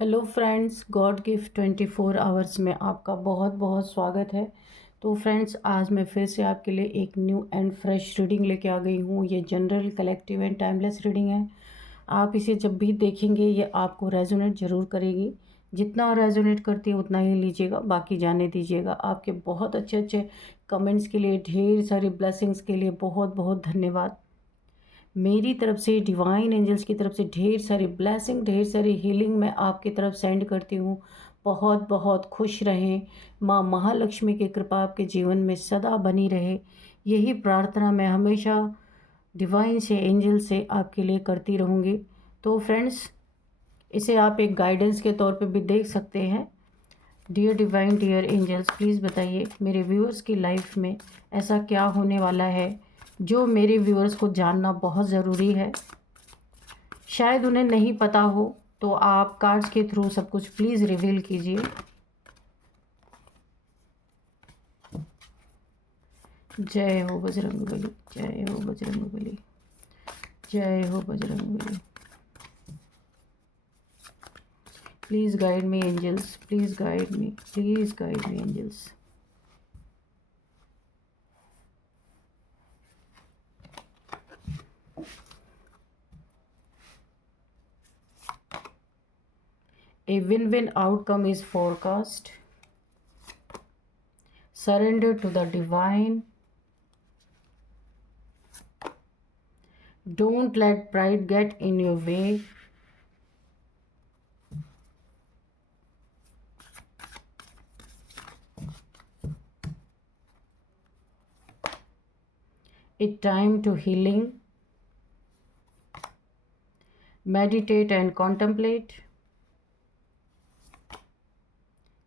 Hello friends, God gift 24 hours में आपका बहुत बहुत स्वागत है। तो फ्रेंड्स, आज मैं फिर से आपके लिए एक न्यू एंड फ्रेश रीडिंग लेके आ गई हूँ। ये general, collective and timeless reading है। आप इसे जब भी देखेंगे ये आपको रेजोनेट ज़रूर करेगी। जितना रेजोनेट करती है उतना ही लीजिएगा, बाकी जाने दीजिएगा। आपके बहुत अच्छे अच्छे कमेंट्स के लिए, ढेर सारी ब्लेसिंग्स के लिए बहुत बहुत धन्यवाद। मेरी तरफ से, डिवाइन एंजल्स की तरफ से ढेर सारी ब्लेसिंग, ढेर सारी हीलिंग मैं आपकी तरफ सेंड करती हूँ। बहुत बहुत खुश रहें। माँ महालक्ष्मी की कृपा आपके जीवन में सदा बनी रहे, यही प्रार्थना मैं हमेशा डिवाइन से, एंजल से आपके लिए करती रहूँगी। तो फ्रेंड्स, इसे आप एक गाइडेंस के तौर पे भी देख सकते हैं। Dear divine, dear angels, please बताइए मेरे व्यूअर्स की लाइफ में ऐसा क्या होने वाला है जो मेरे व्यूअर्स को जानना बहुत ज़रूरी है। शायद उन्हें नहीं पता हो, तो आप कार्ड्स के थ्रू सब कुछ प्लीज़ रिवील कीजिए। जय हो बजरंगबली, जय हो बजरंगबली, जय हो Bajrangbali. Please guide me angels, please guide me, please guide me angels. A win-win outcome is forecast. Surrender to the divine. Don't let pride get in your way. A time to healing. Meditate and contemplate.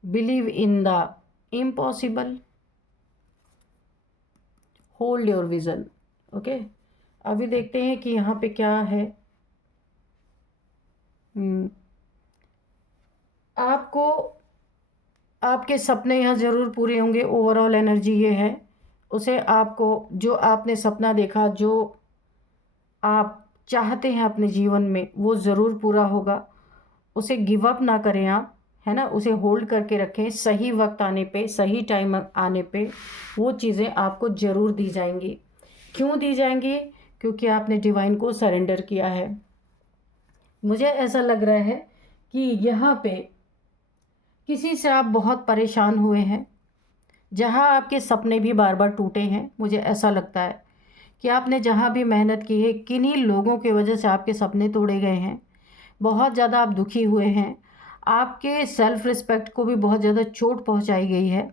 Believe in the impossible. Hold your vision. Okay, अभी देखते हैं कि यहाँ पे क्या है। आपको आपके सपने यहाँ ज़रूर पूरे होंगे। ओवरऑल एनर्जी ये है, उसे आपको, जो आपने सपना देखा, जो आप चाहते हैं अपने जीवन में, वो ज़रूर पूरा होगा। उसे गिव अप ना करें आप, है ना। उसे होल्ड करके रखें। सही वक्त आने पे, सही टाइम आने पे वो चीज़ें आपको ज़रूर दी जाएंगी। क्यों दी जाएंगी? क्योंकि आपने डिवाइन को सरेंडर किया है। मुझे ऐसा लग रहा है कि यहाँ पे किसी से आप बहुत परेशान हुए हैं, जहाँ आपके सपने भी बार बार टूटे हैं। मुझे ऐसा लगता है कि आपने जहाँ भी मेहनत की है, किन्हीं लोगों की वजह से आपके सपने तोड़े गए हैं। बहुत ज़्यादा आप दुखी हुए हैं। आपके सेल्फ रिस्पेक्ट को भी बहुत ज़्यादा चोट पहुँचाई गई है।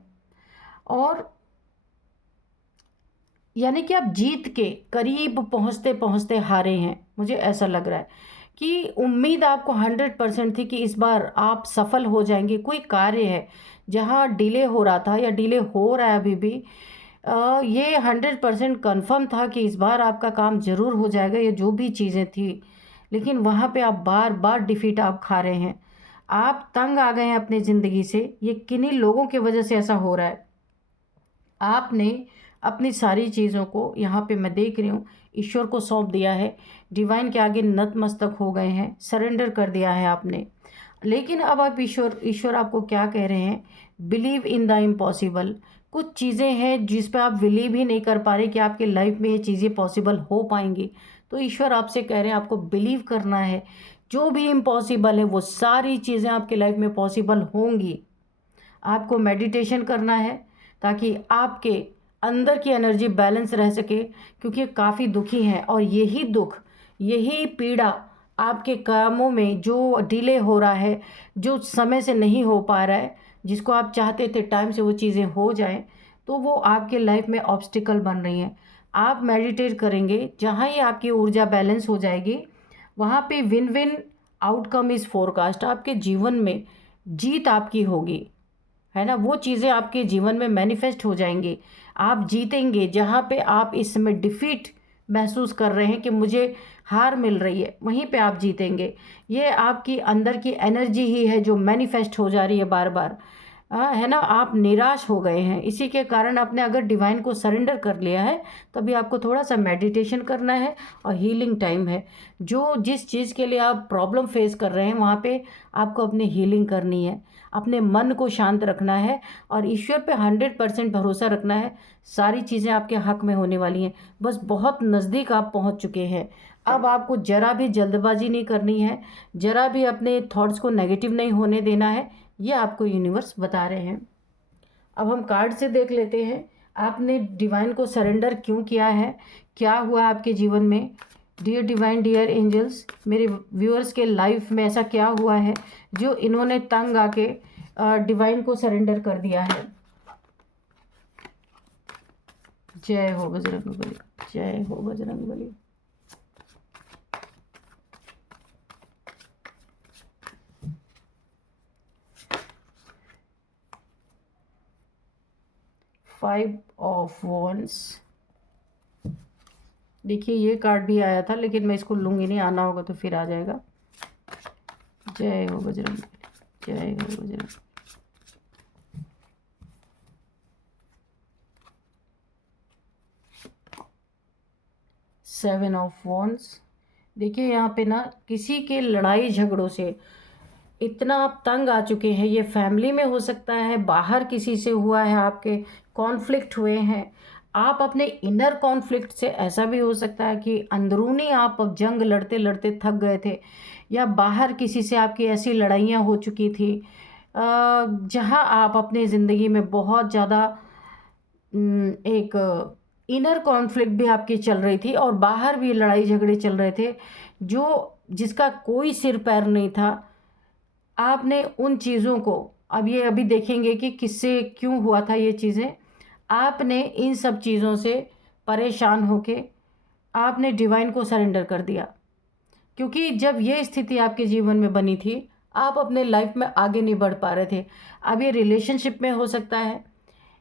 और यानी कि आप जीत के करीब पहुँचते पहुँचते हारे हैं। मुझे ऐसा लग रहा है कि उम्मीद आपको 100% थी कि इस बार आप सफल हो जाएंगे। कोई कार्य है जहाँ डिले हो रहा था या डिले हो रहा है अभी भी, ये 100% कन्फर्म था कि इस बार आपका काम ज़रूर हो जाएगा, ये जो भी चीज़ें थी। लेकिन वहाँ पे आप बार बार डिफीट आप खा रहे हैं। आप तंग आ गए हैं अपनी ज़िंदगी से। ये किन्हीं लोगों की वजह से ऐसा हो रहा है। आपने अपनी सारी चीज़ों को, यहाँ पे मैं देख रही हूँ, ईश्वर को सौंप दिया है। डिवाइन के आगे नतमस्तक हो गए हैं, सरेंडर कर दिया है आपने। लेकिन अब आप ईश्वर आपको क्या कह रहे हैं? Believe in the impossible. कुछ चीज़ें हैं जिस पे आप बिलीव ही नहीं कर पा रहे कि आपके लाइफ में ये चीज़ें पॉसिबल हो पाएंगी। तो ईश्वर आपसे कह रहे हैं आपको बिलीव करना है। जो भी इम्पॉसिबल है वो सारी चीज़ें आपके लाइफ में पॉसिबल होंगी। आपको मेडिटेशन करना है ताकि आपके अंदर की एनर्जी बैलेंस रह सके, क्योंकि काफ़ी दुखी हैं। और यही दुख, यही पीड़ा आपके कामों में जो डिले हो रहा है, जो समय से नहीं हो पा रहा है, जिसको आप चाहते थे टाइम से वो चीज़ें हो जाएं, तो वो आपके लाइफ में ऑब्स्टिकल बन रही हैं। आप मेडिटेट करेंगे, जहाँ ही आपकी ऊर्जा बैलेंस हो जाएगी, वहाँ पे win win outcome is forecast. आपके जीवन में जीत आपकी होगी, है ना। वो चीज़ें आपके जीवन में मैनिफेस्ट हो जाएंगी। आप जीतेंगे। जहाँ पे आप इस समय डिफीट महसूस कर रहे हैं कि मुझे हार मिल रही है, वहीं पे आप जीतेंगे। ये आपकी अंदर की एनर्जी ही है जो मैनिफेस्ट हो जा रही है बार बार। है ना, आप निराश हो गए हैं, इसी के कारण आपने अगर डिवाइन को सरेंडर कर लिया है तो अभी आपको थोड़ा सा मेडिटेशन करना है और हीलिंग टाइम है। जो जिस चीज़ के लिए आप प्रॉब्लम फेस कर रहे हैं वहाँ पे आपको अपनी हीलिंग करनी है, अपने मन को शांत रखना है और ईश्वर पे 100% भरोसा रखना है। सारी चीज़ें आपके हक में होने वाली हैं, बस बहुत नज़दीक आप पहुँच चुके हैं। अब आपको ज़रा भी जल्दबाजी नहीं करनी है, ज़रा भी अपने थॉट्स को नेगेटिव नहीं होने देना है, ये आपको यूनिवर्स बता रहे हैं। अब हम कार्ड से देख लेते हैं, आपने डिवाइन को सरेंडर क्यों किया है, क्या हुआ आपके जीवन में। डियर डिवाइन, डियर एंजल्स, मेरे व्यूअर्स के लाइफ में ऐसा क्या हुआ है जो इन्होंने तंग आके डिवाइन को सरेंडर कर दिया है। जय हो बजरंगबली, जय हो बजरंगबली। फाइव ऑफ वॉन्ड्स, देखिए ये कार्ड भी आया था लेकिन मैं इसको लूँगी नहीं, आना होगा तो फिर आ जाएगा। जय हो बजरंगबली, जय हो बजरंग। सेवन ऑफ वॉन्ड्स, देखिए यहाँ पे ना किसी के लड़ाई झगड़ों से इतना आप तंग आ चुके हैं, ये फैमिली में हो सकता है, बाहर किसी से हुआ है, आपके कॉन्फ्लिक्ट हुए हैं, आप अपने इनर कॉन्फ्लिक्ट से, ऐसा भी हो सकता है कि अंदरूनी आप अब जंग लड़ते लड़ते थक गए थे, या बाहर किसी से आपकी ऐसी लड़ाइयाँ हो चुकी थी जहाँ आप अपने ज़िंदगी में बहुत ज़्यादा एक इनर कॉन्फ्लिक्ट भी आपकी चल रही थी और बाहर भी लड़ाई झगड़े चल रहे थे जो जिसका कोई सिर पैर नहीं था। आपने उन चीज़ों को, अब ये अभी देखेंगे कि किससे क्यों हुआ था ये चीज़ें, आपने इन सब चीज़ों से परेशान होके आपने डिवाइन को सरेंडर कर दिया। क्योंकि जब ये स्थिति आपके जीवन में बनी थी, आप अपने लाइफ में आगे नहीं बढ़ पा रहे थे। अब ये रिलेशनशिप में हो सकता है,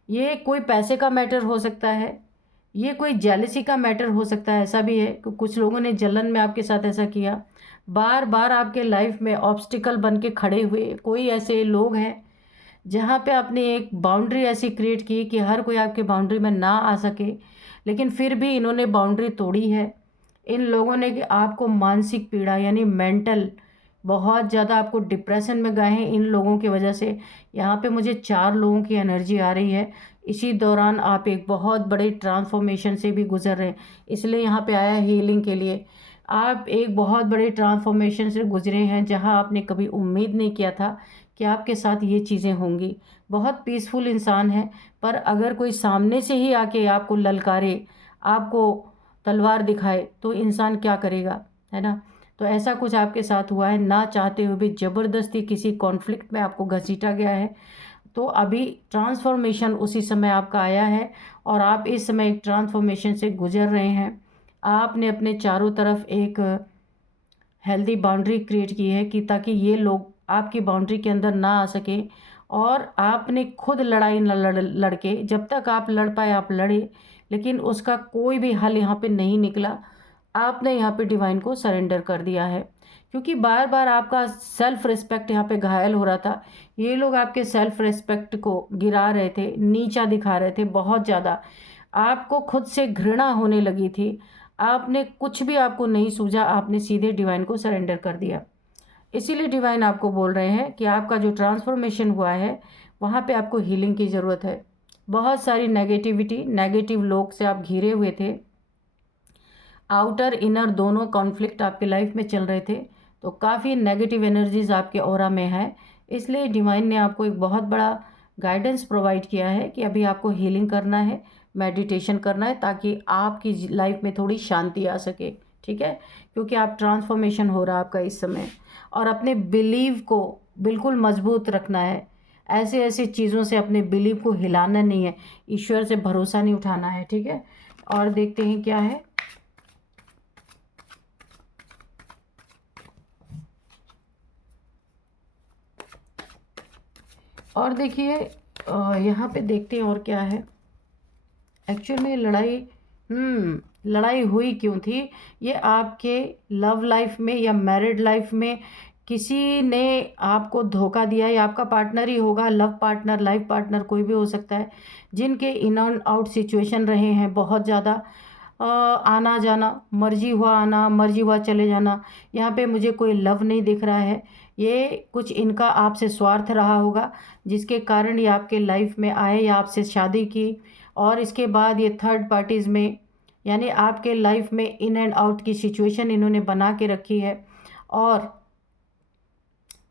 ये कोई पैसे का मैटर हो सकता है, ये कोई जेलसी का मैटर हो सकता है। ऐसा भी है कि कुछ लोगों ने जलन में आपके साथ ऐसा किया, बार बार आपके लाइफ में ऑब्स्टिकल बन के खड़े हुए कोई ऐसे लोग हैं जहाँ पे आपने एक बाउंड्री ऐसी क्रिएट की कि हर कोई आपके बाउंड्री में ना आ सके, लेकिन फिर भी इन्होंने बाउंड्री तोड़ी है। इन लोगों ने कि आपको मानसिक पीड़ा यानी मेंटल, बहुत ज़्यादा आपको डिप्रेशन में गए हैं इन लोगों की वजह से। यहाँ पे मुझे 4 लोगों की एनर्जी आ रही है। इसी दौरान आप एक बहुत बड़े ट्रांसफॉर्मेशन से भी गुजर रहे हैं, इसलिए यहाँ पे आया हीलिंग के लिए। आप एक बहुत बड़े ट्रांसफॉर्मेशन से गुजरे हैं जहाँ आपने कभी उम्मीद नहीं किया था कि आपके साथ ये चीज़ें होंगी। बहुत पीसफुल इंसान है, पर अगर कोई सामने से ही आके आपको ललकारे, आपको तलवार दिखाए तो इंसान क्या करेगा, है ना। तो ऐसा कुछ आपके साथ हुआ है, ना चाहते हुए भी ज़बरदस्ती किसी कॉन्फ्लिक्ट में आपको घसीटा गया है। तो अभी ट्रांसफॉर्मेशन उसी समय आपका आया है और आप इस समय एक ट्रांसफॉर्मेशन से गुजर रहे हैं। आपने अपने चारों तरफ एक हेल्दी बाउंड्री क्रिएट की है कि ताकि ये लोग आपकी बाउंड्री के अंदर ना आ सके, और आपने खुद लड़ाई न लड़के, जब तक आप लड़ पाए आप लड़े, लेकिन उसका कोई भी हल यहाँ पे नहीं निकला। आपने यहाँ पे डिवाइन को सरेंडर कर दिया है क्योंकि बार बार आपका सेल्फ रिस्पेक्ट यहाँ पे घायल हो रहा था। ये लोग आपके सेल्फ रिस्पेक्ट को गिरा रहे थे, नीचा दिखा रहे थे बहुत ज़्यादा। आपको खुद से घृणा होने लगी थी, आपने कुछ भी आपको नहीं सूझा, आपने सीधे डिवाइन को सरेंडर कर दिया। इसीलिए डिवाइन आपको बोल रहे हैं कि आपका जो ट्रांसफॉर्मेशन हुआ है वहाँ पे आपको हीलिंग की ज़रूरत है। बहुत सारी नेगेटिविटी, नेगेटिव लोग से आप घिरे हुए थे, आउटर इनर दोनों कॉन्फ्लिक्ट आपके लाइफ में चल रहे थे, तो काफ़ी नेगेटिव एनर्जीज आपके ऑरा में है। इसलिए डिवाइन ने आपको एक बहुत बड़ा गाइडेंस प्रोवाइड किया है कि अभी आपको हीलिंग करना है, मेडिटेशन करना है, ताकि आपकी लाइफ में थोड़ी शांति आ सके। ठीक है, क्योंकि आप ट्रांसफॉर्मेशन हो रहा है आपका इस समय, और अपने बिलीव को बिल्कुल मजबूत रखना है। ऐसे ऐसी चीज़ों से अपने बिलीव को हिलाना नहीं है, ईश्वर से भरोसा नहीं उठाना है। ठीक है, और देखते हैं क्या है। और देखिए यहाँ पे देखते हैं और क्या है। एक्चुअल में लड़ाई हुई क्यों थी, ये आपके लव लाइफ में या मैरिड लाइफ में किसी ने आपको धोखा दिया है, या आपका पार्टनर ही होगा, लव पार्टनर, लाइफ पार्टनर, कोई भी हो सकता है, जिनके इन एंड आउट सिचुएशन रहे हैं बहुत ज़्यादा। आना जाना, मर्जी हुआ आना, मर्जी हुआ चले जाना। यहाँ पे मुझे कोई लव नहीं दिख रहा है। ये कुछ इनका आपसे स्वार्थ रहा होगा, जिसके कारण ये आपके लाइफ में आए या आपसे शादी की, और इसके बाद ये थर्ड पार्टीज़ में, यानी आपके लाइफ में इन एंड आउट की सिचुएशन इन्होंने बना के रखी है। और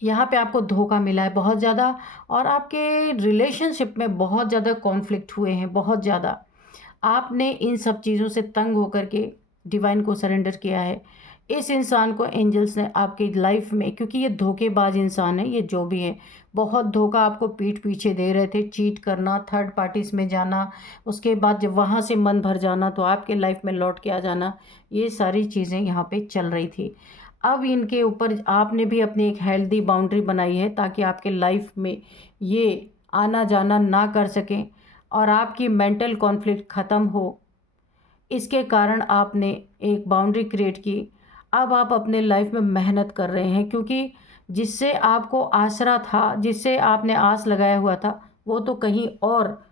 यहाँ पे आपको धोखा मिला है बहुत ज़्यादा, और आपके रिलेशनशिप में बहुत ज़्यादा कॉन्फ्लिक्ट हुए हैं, बहुत ज़्यादा। आपने इन सब चीज़ों से तंग होकर के डिवाइन को सरेंडर किया है। इस इंसान को एंजल्स ने आपकी लाइफ में, क्योंकि ये धोखेबाज इंसान है, ये जो भी है, बहुत धोखा आपको पीठ पीछे दे रहे थे, चीट करना, थर्ड पार्टीज़ में जाना, उसके बाद जब वहाँ से मन भर जाना तो आपके लाइफ में लौट के आ जाना, ये सारी चीज़ें यहाँ पे चल रही थी। अब इनके ऊपर आपने भी अपनी एक हेल्दी बाउंड्री बनाई है, ताकि आपके लाइफ में ये आना जाना ना कर सकें और आपकी मेंटल कॉन्फ्लिक्ट ख़त्म हो। इसके कारण आपने एक बाउंड्री क्रिएट की। अब आप अपने लाइफ में मेहनत कर रहे हैं, क्योंकि जिससे आपको आसरा था, जिससे आपने आस लगाया हुआ था, वो तो कहीं और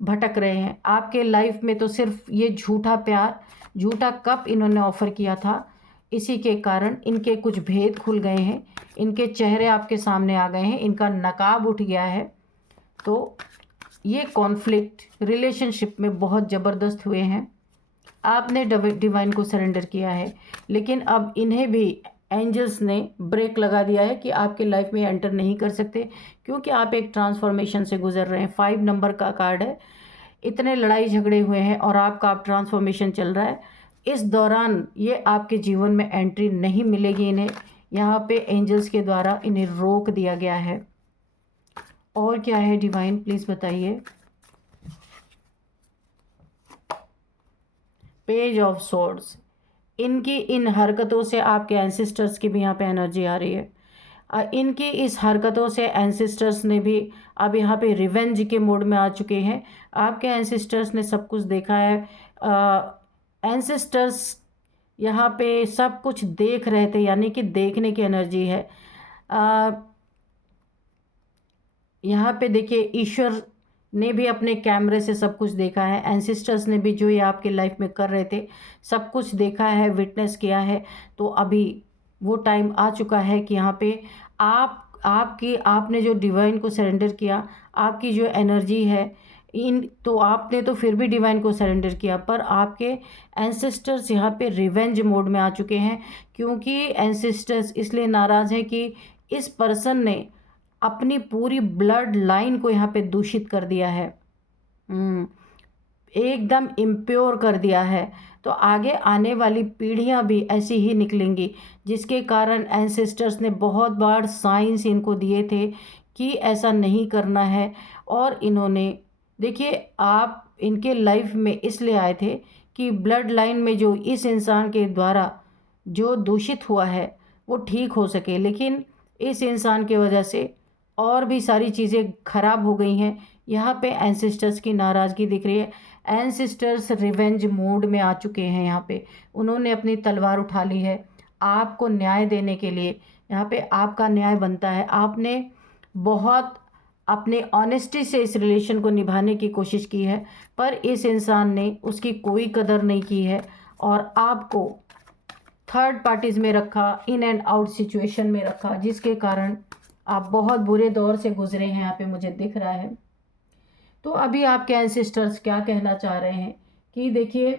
भटक रहे हैं। आपके लाइफ में तो सिर्फ ये झूठा प्यार, झूठा कप इन्होंने ऑफ़र किया था। इसी के कारण इनके कुछ भेद खुल गए हैं, इनके चेहरे आपके सामने आ गए हैं, इनका नकाब उठ गया है। तो ये कॉन्फ्लिक्ट रिलेशनशिप में बहुत ज़बरदस्त हुए हैं। आपने डिवाइन को सरेंडर किया है, लेकिन अब इन्हें भी एंजल्स ने ब्रेक लगा दिया है कि आपके लाइफ में एंटर नहीं कर सकते, क्योंकि आप एक ट्रांसफॉर्मेशन से गुजर रहे हैं। 5 नंबर का कार्ड है। इतने लड़ाई झगड़े हुए हैं और आपका आप ट्रांसफॉर्मेशन चल रहा है। इस दौरान ये आपके जीवन में एंट्री नहीं मिलेगी इन्हें। यहाँ पे एंजल्स के द्वारा इन्हें रोक दिया गया है। और क्या है डिवाइन, प्लीज़ बताइए। पेज ऑफ सोर्ड्स, इनकी इन हरकतों से आपके एंसेस्टर्स की भी यहाँ पे एनर्जी आ रही है। इनकी इस हरकतों से एंसेस्टर्स ने भी अब यहाँ पे रिवेंज के मोड में आ चुके हैं। आपके एंसेस्टर्स ने सब कुछ देखा है। एंसेस्टर्स यहाँ पे सब कुछ देख रहे थे, यानी कि देखने की एनर्जी है। यहाँ पे देखिए, ईश्वर ने भी अपने कैमरे से सब कुछ देखा है। एंसेस्टर्स ने भी जो ये आपके लाइफ में कर रहे थे सब कुछ देखा है, विटनेस किया है। तो अभी वो टाइम आ चुका है कि यहाँ पे आपने जो डिवाइन को सरेंडर किया, आपकी जो एनर्जी है, तो आपने तो फिर भी डिवाइन को सरेंडर किया, पर आपके एंसेस्टर्स यहाँ पे रिवेंज मोड में आ चुके हैं। क्योंकि एंसेस्टर्स इसलिए नाराज़ हैं कि इस पर्सन ने अपनी पूरी ब्लड लाइन को यहाँ पे दूषित कर दिया है, एकदम इम्प्योर कर दिया है। तो आगे आने वाली पीढ़ियाँ भी ऐसी ही निकलेंगी, जिसके कारण एंसेस्टर्स ने बहुत बार साइंस इनको दिए थे कि ऐसा नहीं करना है। और इन्होंने, देखिए, आप इनके लाइफ में इसलिए आए थे कि ब्लड लाइन में जो इस इंसान के द्वारा जो दूषित हुआ है वो ठीक हो सके, लेकिन इस इंसान की वजह से और भी सारी चीज़ें खराब हो गई हैं। यहाँ पे एंसेस्टर्स की नाराज़गी दिख रही है। एंसेस्टर्स रिवेंज मोड में आ चुके हैं। यहाँ पे उन्होंने अपनी तलवार उठा ली है आपको न्याय देने के लिए। यहाँ पे आपका न्याय बनता है। आपने बहुत अपने ऑनेस्टी से इस रिलेशन को निभाने की कोशिश की है, पर इस इंसान ने उसकी कोई कदर नहीं की है और आपको थर्ड पार्टीज़ में रखा, इन एंड आउट सिचुएशन में रखा, जिसके कारण आप बहुत बुरे दौर से गुजरे हैं, यहाँ पे मुझे दिख रहा है। तो अभी आपके एंसेस्टर्स क्या कहना चाह रहे हैं कि देखिए,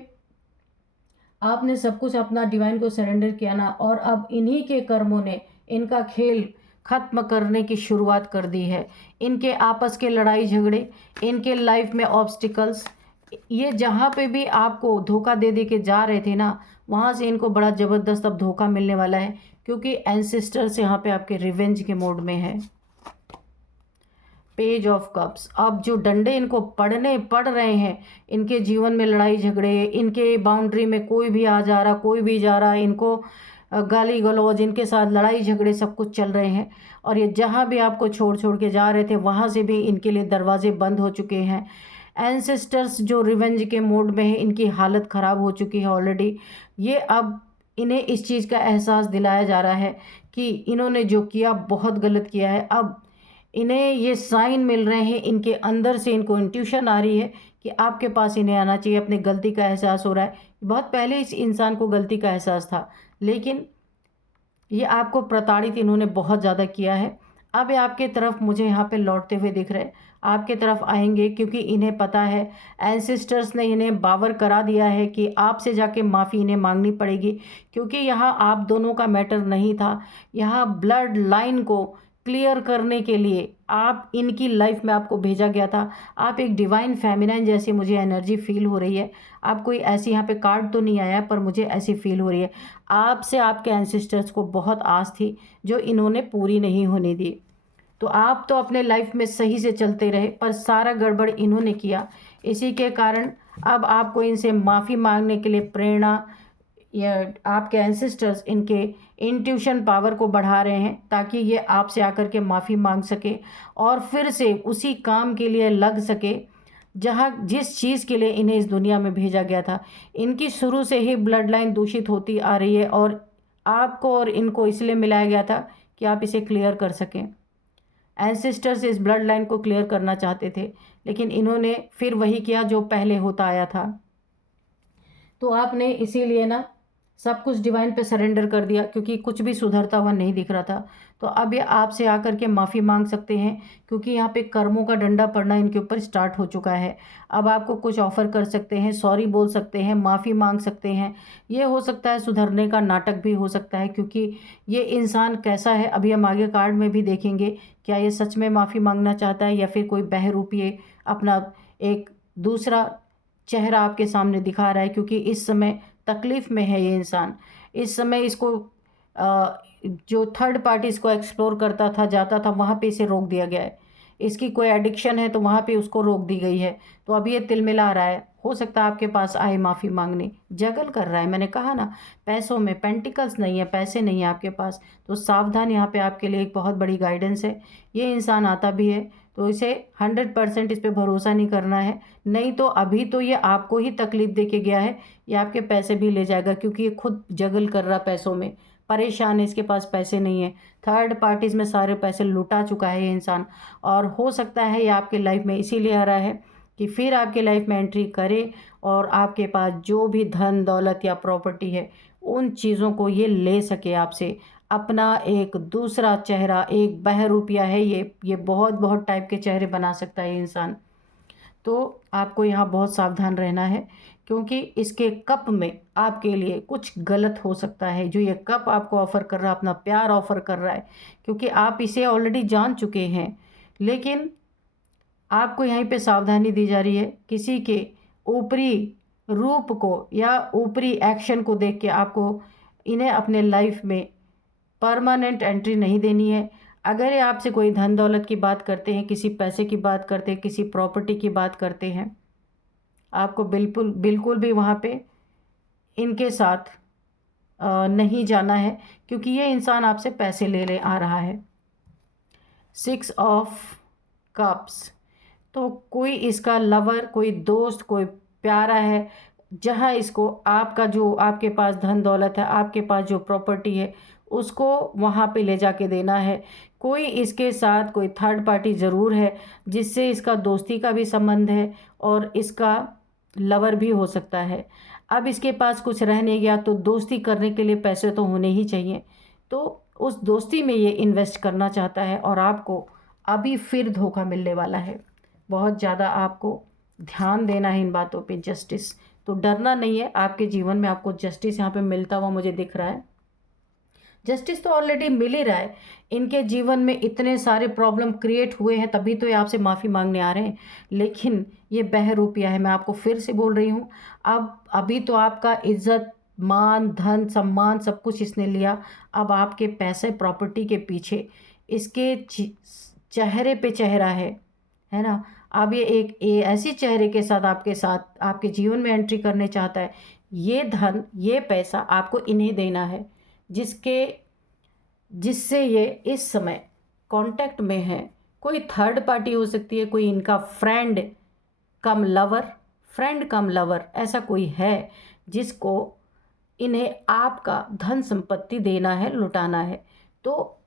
आपने सब कुछ अपना डिवाइन को सरेंडर किया ना, और अब इन्हीं के कर्मों ने इनका खेल ख़त्म करने की शुरुआत कर दी है। इनके आपस के लड़ाई झगड़े, इनके लाइफ में ऑब्स्टिकल्स, ये जहाँ पे भी आपको धोखा दे दे के जा रहे थे ना, वहाँ से इनको बड़ा ज़बरदस्त अब धोखा मिलने वाला है, क्योंकि एंसेस्टर्स यहाँ पे आपके रिवेंज के मोड में है। पेज ऑफ कप्स, अब जो डंडे इनको पड़ रहे हैं, इनके जीवन में लड़ाई झगड़े, इनके बाउंड्री में कोई भी आ जा रहा, कोई भी जा रहा, इनको गाली गलौज, इनके साथ लड़ाई झगड़े सब कुछ चल रहे हैं। और ये जहाँ भी आपको छोड़ छोड़ के जा रहे थे, वहाँ से भी इनके लिए दरवाजे बंद हो चुके हैं। एंसेस्टर्स जो रिवेंज के मोड में है, इनकी हालत ख़राब हो चुकी है ऑलरेडी। ये अब इन्हें इस चीज़ का एहसास दिलाया जा रहा है कि इन्होंने जो किया बहुत गलत किया है। अब इन्हें ये साइन मिल रहे हैं, इनके अंदर से इनको इंट्यूशन आ रही है कि आपके पास इन्हें आना चाहिए। अपनी गलती का एहसास हो रहा है। बहुत पहले इस इंसान को गलती का एहसास था, लेकिन ये आपको प्रताड़ित इन्होंने बहुत ज़्यादा किया है। अब ये आपके तरफ मुझे यहाँ पे लौटते हुए दिख रहे हैं, आपके तरफ आएंगे, क्योंकि इन्हें पता है, एंसेस्टर्स ने इन्हें बावर करा दिया है कि आपसे जाके माफ़ी इन्हें मांगनी पड़ेगी। क्योंकि यहाँ आप दोनों का मैटर नहीं था, यहाँ ब्लड लाइन को क्लियर करने के लिए आप इनकी लाइफ में आपको भेजा गया था। आप एक डिवाइन फेमिनाइन जैसी मुझे एनर्जी फील हो रही है। आप कोई ऐसी, यहाँ पे कार्ड तो नहीं आया पर मुझे ऐसी फील हो रही है, आपसे आपके एंसेस्टर्स को बहुत आस थी जो इन्होंने पूरी नहीं होने दी। तो आप तो अपने लाइफ में सही से चलते रहे, पर सारा गड़बड़ इन्होंने किया। इसी के कारण अब आपको इनसे माफ़ी मांगने के लिए प्रेरणा, या आपके एंसेस्टर्स इनके इंट्यूशन पावर को बढ़ा रहे हैं, ताकि ये आपसे आकर के माफ़ी मांग सके और फिर से उसी काम के लिए लग सके जहाँ जिस चीज़ के लिए इन्हें इस दुनिया में भेजा गया था। इनकी शुरू से ही ब्लड लाइन दूषित होती आ रही है, और आपको और इनको इसलिए मिलाया गया था कि आप इसे क्लियर कर सकें। एंसेस्टर्स इस ब्लड लाइन को क्लियर करना चाहते थे, लेकिन इन्होंने फिर वही किया जो पहले होता आया था। तो आपने इसीलिए ना सब कुछ डिवाइन पे सरेंडर कर दिया, क्योंकि कुछ भी सुधरता हुआ नहीं दिख रहा था। तो अब ये आपसे आकर के माफ़ी मांग सकते हैं, क्योंकि यहाँ पे कर्मों का डंडा पड़ना इनके ऊपर स्टार्ट हो चुका है। अब आपको कुछ ऑफ़र कर सकते हैं, सॉरी बोल सकते हैं, माफ़ी मांग सकते हैं। ये हो सकता है सुधरने का नाटक भी हो सकता है, क्योंकि ये इंसान कैसा है अभी हम आगे कार्ड में भी देखेंगे। क्या ये सच में माफ़ी मांगना चाहता है, या फिर कोई बहरूपीय अपना एक दूसरा चेहरा आपके सामने दिखा रहा है। क्योंकि इस समय तकलीफ़ में है ये इंसान। इस समय इसको जो थर्ड पार्टी इसको एक्सप्लोर करता था, जाता था, वहाँ पे इसे रोक दिया गया है। इसकी कोई एडिक्शन है तो वहाँ पे उसको रोक दी गई है। तो अब ये तिलमिला रहा है। हो सकता है आपके पास आए माफ़ी मांगने, जगल कर रहा है। मैंने कहा ना, पैसों में पेंटिकल्स नहीं है, पैसे नहीं है आपके पास, तो सावधान। यहाँ पे आपके लिए एक बहुत बड़ी गाइडेंस है। ये इंसान आता भी है तो इसे 100% इस पे भरोसा नहीं करना है, नहीं तो अभी तो ये आपको ही तकलीफ़ दे के गया है। ये आपके पैसे भी ले जाएगा, क्योंकि ये खुद जगल कर रहा पैसों में, परेशान है, इसके पास पैसे नहीं है। थर्ड पार्टीज़ में सारे पैसे लुटा चुका है ये इंसान। और हो सकता है ये आपके लाइफ में इसीलिए आ रहा है कि फिर आपके लाइफ में एंट्री करे, और आपके पास जो भी धन दौलत या प्रॉपर्टी है उन चीज़ों को ये ले सके आपसे। अपना एक दूसरा चेहरा, एक बहरूपिया है ये बहुत बहुत टाइप के चेहरे बना सकता है ये इंसान। तो आपको यहाँ बहुत सावधान रहना है, क्योंकि इसके कप में आपके लिए कुछ गलत हो सकता है। जो ये कप आपको ऑफ़र कर रहा है, अपना प्यार ऑफ़र कर रहा है, क्योंकि आप इसे ऑलरेडी जान चुके हैं, लेकिन आपको यहीं पे सावधानी दी जा रही है। किसी के ऊपरी रूप को या ऊपरी एक्शन को देख के आपको इन्हें अपने लाइफ में परमानेंट एंट्री नहीं देनी है। अगर ये आपसे कोई धन दौलत की बात करते हैं, किसी पैसे की बात करते हैं, किसी प्रॉपर्टी की बात करते हैं, आपको बिल्कुल बिल्कुल भी वहाँ पे इनके साथ नहीं जाना है, क्योंकि ये इंसान आपसे पैसे ले आ रहा है। 6 ऑफ कप्स, तो कोई इसका लवर, कोई दोस्त, कोई प्यारा है, जहाँ इसको आपका जो आपके पास धन दौलत है, आपके पास जो प्रॉपर्टी है, उसको वहाँ पे ले जाके देना है। कोई इसके साथ कोई थर्ड पार्टी ज़रूर है, जिससे इसका दोस्ती का भी संबंध है और इसका लवर भी हो सकता है। अब इसके पास कुछ रह नहीं गया, तो दोस्ती करने के लिए पैसे तो होने ही चाहिए। तो उस दोस्ती में ये इन्वेस्ट करना चाहता है, और आपको अभी फिर धोखा मिलने वाला है। बहुत ज़्यादा आपको ध्यान देना है इन बातों पे। जस्टिस, तो डरना नहीं है, आपके जीवन में आपको जस्टिस यहाँ पे मिलता हुआ मुझे दिख रहा है। जस्टिस तो ऑलरेडी मिल ही रहा है। इनके जीवन में इतने सारे प्रॉब्लम क्रिएट हुए हैं, तभी तो ये आपसे माफ़ी मांगने आ रहे हैं। लेकिन ये बहरूपिया है, मैं आपको फिर से बोल रही हूँ। अब अभी तो आपका इज्जत, मान, धन, सम्मान सब कुछ इसने लिया। अब आपके पैसे प्रॉपर्टी के पीछे इसके चेहरे पे चेहरा है ना। अब ये एक ऐसी चेहरे के साथ आपके जीवन में एंट्री करने चाहता है। ये धन, ये पैसा आपको इन्हें देना है, जिससे ये इस समय कांटेक्ट में है। कोई थर्ड पार्टी हो सकती है, कोई इनका फ्रेंड कम लवर, ऐसा कोई है जिसको इन्हें आपका धन संपत्ति देना है, लुटाना है। तो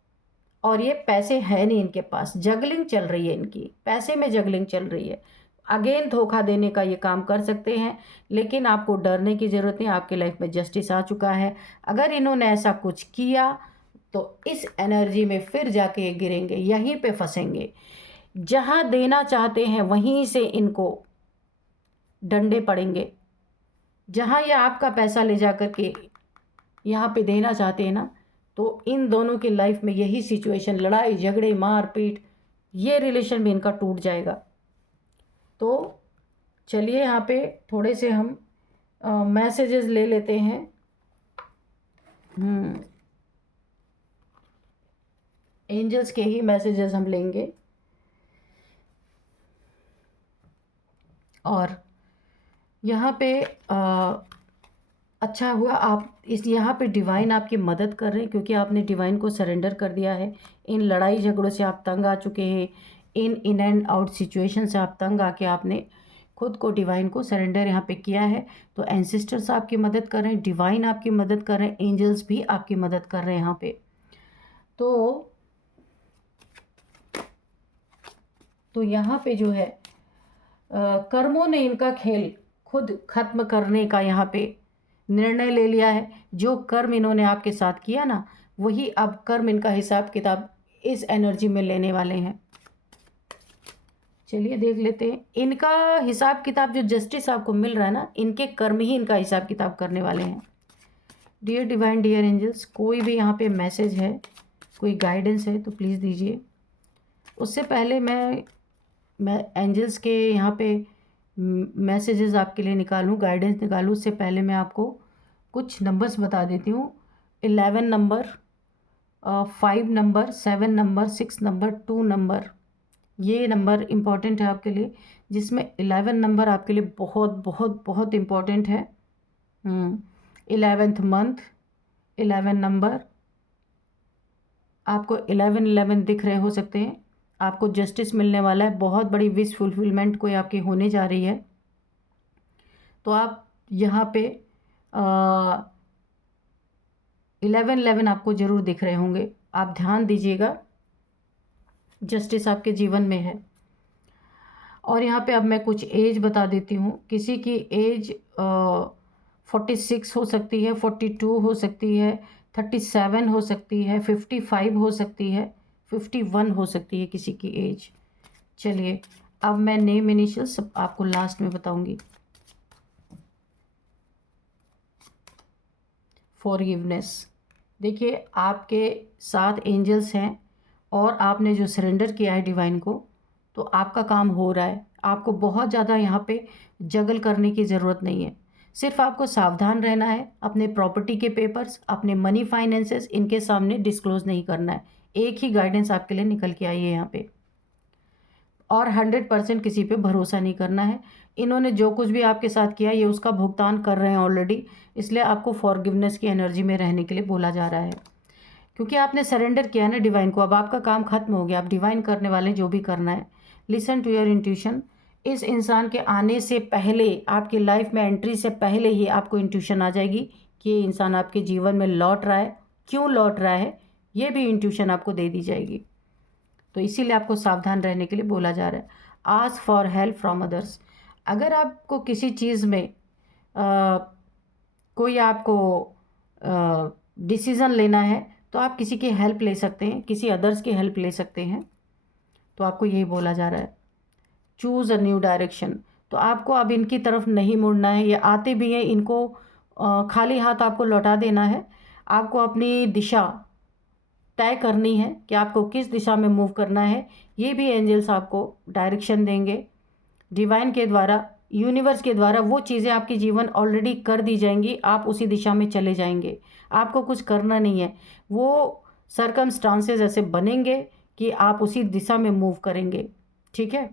और ये पैसे है नहीं इनके पास, जगलिंग चल रही है इनकी, पैसे में जगलिंग चल रही है। अगेन धोखा देने का ये काम कर सकते हैं, लेकिन आपको डरने की ज़रूरत नहीं, आपकी लाइफ में जस्टिस आ चुका है। अगर इन्होंने ऐसा कुछ किया तो इस एनर्जी में फिर जाके ये गिरेंगे, यहीं पे फंसेंगे। जहाँ देना चाहते हैं वहीं से इनको डंडे पड़ेंगे। जहाँ ये आपका पैसा ले जा कर के यहाँ पे देना चाहते हैं ना, तो इन दोनों की लाइफ में यही सिचुएशन, लड़ाई झगड़े मार पीट, ये रिलेशन भी इनका टूट जाएगा। तो चलिए यहाँ पे थोड़े से हम मैसेजेस ले लेते हैं। एंजल्स के ही मैसेजेस हम लेंगे। और यहाँ पे अच्छा हुआ आप इस यहाँ पे डिवाइन आपकी मदद कर रहे हैं, क्योंकि आपने डिवाइन को सरेंडर कर दिया है। इन लड़ाई झगड़ों से आप तंग आ चुके हैं, इन एंड आउट सिचुएशन से आप तंग आके आपने खुद को डिवाइन को सरेंडर यहाँ पे किया है। तो एंसेस्टर्स आपकी मदद कर रहे हैं, डिवाइन आपकी मदद कर रहे हैं, एंजल्स भी आपकी मदद कर रहे हैं यहाँ पे। तो यहाँ पे जो है कर्मों ने इनका खेल खुद खत्म करने का यहाँ पे निर्णय ले लिया है। जो कर्म इन्होंने आपके साथ किया ना, वही अब कर्म इनका हिसाब किताब इस एनर्जी में लेने वाले हैं। चलिए देख लेते हैं इनका हिसाब किताब। जो जस्टिस आपको मिल रहा है ना, इनके कर्म ही इनका हिसाब किताब करने वाले हैं। डियर डिवाइन, डियर एंजल्स, कोई भी यहाँ पे मैसेज है, कोई गाइडेंस है तो प्लीज़ दीजिए। उससे पहले मैं एंजल्स के यहाँ पे मैसेजेस आपके लिए निकालूं, गाइडेंस निकालूं, उससे पहले मैं आपको कुछ नंबर्स बता देती हूँ। 11 number, 5 number, 7 number, 6 number, 2 number, ये नंबर इम्पॉर्टेंट है आपके लिए। जिसमें 11 नंबर आपके लिए बहुत बहुत बहुत इम्पॉर्टेंट है। 11th मंथ, 11 नंबर, आपको 11 दिख रहे हो सकते हैं। आपको जस्टिस मिलने वाला है, बहुत बड़ी विश फुलफिलमेंट कोई आपकी होने जा रही है। तो आप यहाँ पे 11 आपको ज़रूर दिख रहे होंगे, आप ध्यान दीजिएगा, जस्टिस आपके जीवन में है। और यहाँ पे अब मैं कुछ एज बता देती हूँ। किसी की एज 46 हो सकती है, 42 हो सकती है, 37 हो सकती है, 55 हो सकती है, 51 हो सकती है किसी की एज। चलिए अब मैं नेम इनिशियल सब आपको लास्ट में बताऊंगी। फॉरगिवनेस, देखिए आपके साथ एंजल्स हैं और आपने जो सरेंडर किया है डिवाइन को, तो आपका काम हो रहा है। आपको बहुत ज़्यादा यहाँ पे जगल करने की ज़रूरत नहीं है। सिर्फ आपको सावधान रहना है, अपने प्रॉपर्टी के पेपर्स, अपने मनी फाइनेंसेस, इनके सामने डिस्क्लोज़ नहीं करना है। एक ही गाइडेंस आपके लिए निकल के आई है यहाँ पे। और 100% किसी पे भरोसा नहीं करना है। इन्होंने जो कुछ भी आपके साथ किया, ये उसका भुगतान कर रहे हैं ऑलरेडी, इसलिए आपको फॉरगिवनेस की एनर्जी में रहने के लिए बोला जा रहा है। क्योंकि आपने सरेंडर किया ना डिवाइन को, अब आपका काम खत्म हो गया। आप डिवाइन करने वाले जो भी करना है। Listen to your intuition. इस इंसान के आने से पहले, आपकी लाइफ में एंट्री से पहले ही आपको इंट्यूशन आ जाएगी कि ये इंसान आपके जीवन में लौट रहा है, क्यों लौट रहा है, ये भी इंट्यूशन आपको दे दी जाएगी। तो इसीलिए आपको सावधान रहने के लिए बोला जा रहा है। Ask for help from others. अगर आपको किसी चीज़ में कोई आपको डिसीज़न लेना है, तो आप किसी की हेल्प ले सकते हैं, किसी अदर्स की हेल्प ले सकते हैं। तो आपको यही बोला जा रहा है, चूज़ अ न्यू डायरेक्शन। तो आपको अब इनकी तरफ नहीं मुड़ना है। ये आते भी हैं, इनको खाली हाथ आपको लौटा देना है। आपको अपनी दिशा तय करनी है कि आपको किस दिशा में मूव करना है। ये भी एंजल्स आपको डायरेक्शन देंगे। डिवाइन के द्वारा, यूनिवर्स के द्वारा वो चीज़ें आपके जीवन ऑलरेडी कर दी जाएंगी, आप उसी दिशा में चले जाएंगे। आपको कुछ करना नहीं है, वो सर्कमस्टांसेस ऐसे बनेंगे कि आप उसी दिशा में मूव करेंगे। ठीक है,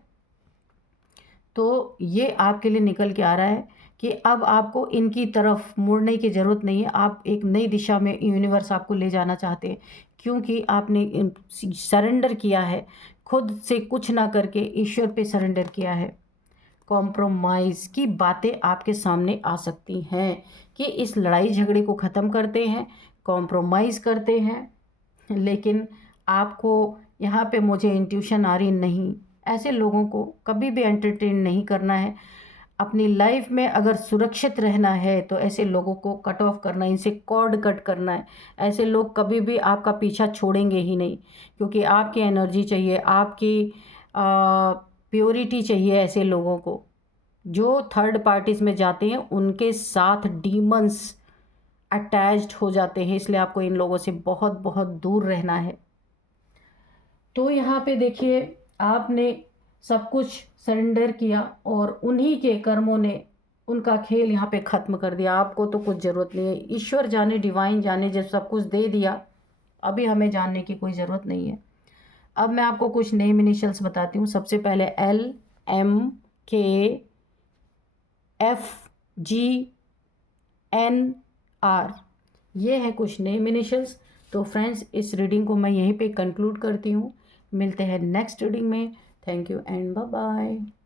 तो ये आपके लिए निकल के आ रहा है कि अब आपको इनकी तरफ मुड़ने की ज़रूरत नहीं है। आप एक नई दिशा में यूनिवर्स आपको ले जाना चाहते हैं, क्योंकि आपने सरेंडर किया है, खुद से कुछ ना करके ईश्वर पे सरेंडर किया है। कॉम्प्रोमाइज़ की बातें आपके सामने आ सकती हैं कि इस लड़ाई झगड़े को ख़त्म करते हैं, कॉम्प्रोमाइज़ करते हैं। लेकिन आपको यहाँ पे मुझे इंट्यूशन आ रही नहीं, ऐसे लोगों को कभी भी एंटरटेन नहीं करना है। अपनी लाइफ में अगर सुरक्षित रहना है तो ऐसे लोगों को कट ऑफ करना है, इनसे कॉर्ड कट करना है। ऐसे लोग कभी भी आपका पीछा छोड़ेंगे ही नहीं, क्योंकि आपकी एनर्जी चाहिए, आपकी प्योरिटी चाहिए ऐसे लोगों को। जो थर्ड पार्टीज़ में जाते हैं उनके साथ डीमंस अटैच्ड हो जाते हैं, इसलिए आपको इन लोगों से बहुत बहुत दूर रहना है। तो यहाँ पे देखिए, आपने सब कुछ सरेंडर किया और उन्हीं के कर्मों ने उनका खेल यहाँ पे ख़त्म कर दिया। आपको तो कुछ ज़रूरत नहीं है, ईश्वर जाने, डिवाइन जाने, जब सब कुछ दे दिया अभी हमें जानने की कोई ज़रूरत नहीं है। अब मैं आपको कुछ नेम इनिशियल्स बताती हूँ। सबसे पहले LMKFGNR, ये है कुछ नेम इनिशियल्स। तो फ्रेंड्स, इस रीडिंग को मैं यहीं पे कंक्लूड करती हूँ। मिलते हैं नेक्स्ट रीडिंग में। Thank you and bye bye.